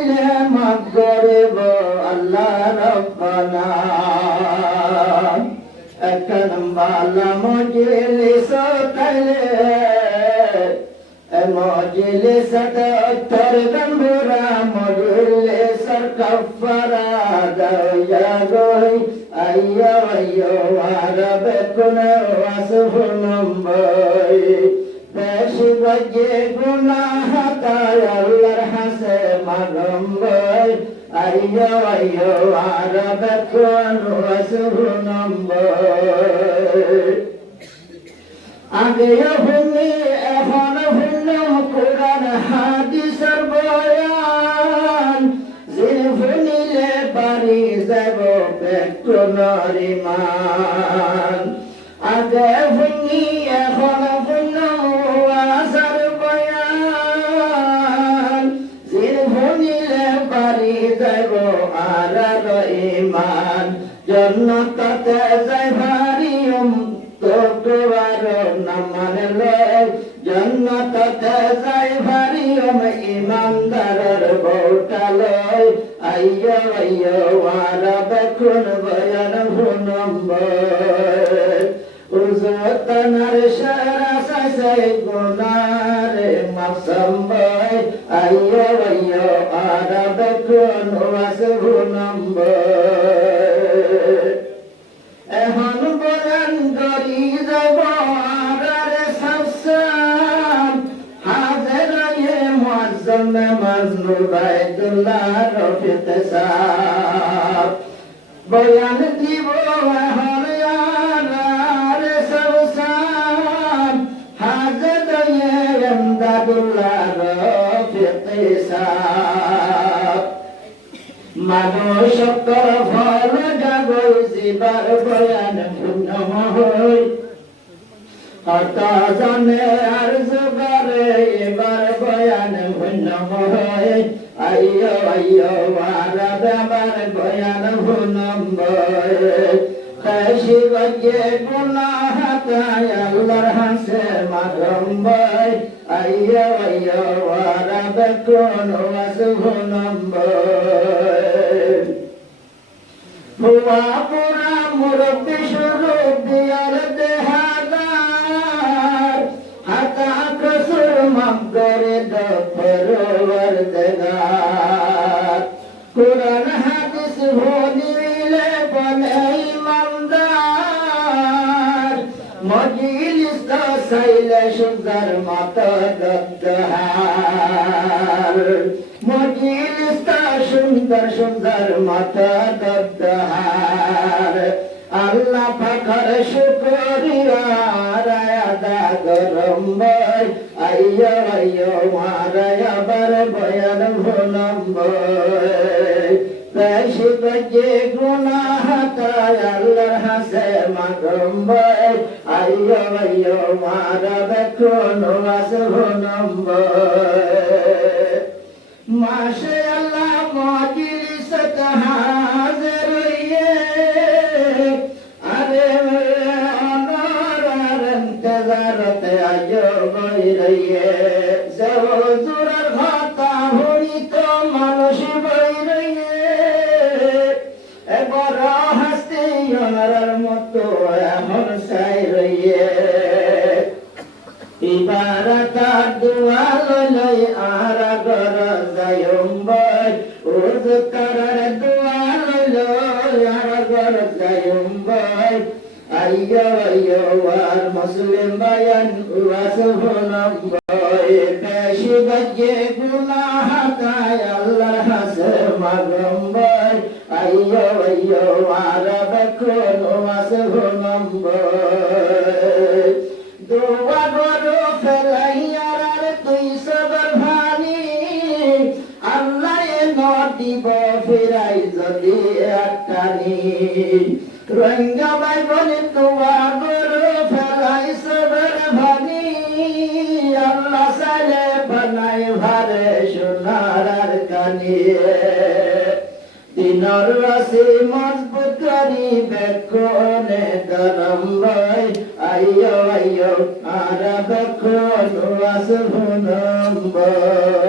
চাইলে মাফ করব আল্লাহ রব্বানা এখন বালা মজলিস তাইলে মজলিস তোর গম্বুরা মজলিস কাফারা দয়া গই আইয়া আইয়া আরব কোন আসফুনম্বই বেশি গজে গুনাহ তাই আল্লাহর হাসে মাগম্বই আইয়া আইয়া আরব কোন আসফুনম্বই আগে ভূমি এখন ভুললাম কোরআন হাদিসের বয়ান যে ভুলিলে পারি যাব পেট্রো নরিমান আগে ভূমি এখন ভুললাম ওয়াজের বয়ান যে ভুলিলে পারি যাব আর ইমান জান্নাতে যাই ভারিয়ম তোর নাম মানলে জান্নাতে যাই ভারিয়ম ইমানদারের বউটালে আইয়া আইয়া ওয়ারা বেকুন বয়ান ভুনম্বর উজতনার সারা সাই গুনারে মাসম্বর আইয়া আইয়া ওয়ারা বেকুন ওয়াস ভুনম্বর এখন বলেন গরি যাব আর সাবসান হাজার মুআজ্জম মাজনু বাইতুল্লাহ রফিক সাহ বয়ান দিব এখন আর সাবসান হাজার এমদাদুল্লাহ রফিক সাহ মানুষ ফল জাগই জীবার বয়ান পূর্ণ হই কত জানে আর জোগারে এবার বয়ান পূর্ণ হই আইয়ো আইয়ো ওয়ারা বেবার বয়ান ভুনম্বর খাসি গজে গুনাহ তাই আল্লাহর হাসে মাগম্বর আইয়ো আইয়ো ওয়ারা বেকুন ওয়াস ভুনম্বর হুয়া পুরা মুরব্বি শুরু দিয়ার দেহাদার হাতা কসুর মগরে দফরওয়ার দেগার কুরআন হাদিস ভুলিলে বনে ইমানদার মজলিস তো সাইলে সুন্দর মাতা দদ্দার মজলিস তো সুন্দর সুন্দর মাতা দদ্দার আল্লাহ পাকের শুকরিয়া আদা করম ভাই আইয়া আইয়া মারায়া বার বয়ান ভুনম্বর বেশি গজে গুনাহ তাই আল্লাহর হাসে মাগম্বর আইয়া আইয়া মারা বেকুন ওয়াস ভুনম্বর মাশা আল্লাহ মজলিস হাজির হইয়ে আরে অনর ইন্তজারতে আজো গই রইয়ে হুজুরের কথা হই তো মানুষ বই রইয়ে এবার হাসতে অনরের মতো এখন চাই রইয়ে ইবারতা দুয়া লই আর গর যায়ম্বর উজ করার দুয়া লই আর গর যায়ম্বর আইয়ো আইয়ো আর মুসলিম বায়ান ওয়াস ভুনম্বর বেশি গজে গুনাহ তাই আল্লাহর হাসে মাগম্বর আইয়ো আইয়ো আর বেকুন ওয়াস ভুনম্বর দুয়া গরু ফেলাইয়ার আর তুই সবর ভানি আল্লাহ নদিব ফিরাই যদি একটানি রঙ্গা ভাই বলে দুয়া গরু ফেলাই সবর ভানি আল্লাহ সালে বানাই ভারে সোনার আর কানি দিনর রাশি মজবুত করি বেকনে দরম ভাই আইয়ো আইয়ো আর বেকন ওয়াস ভুনম্বর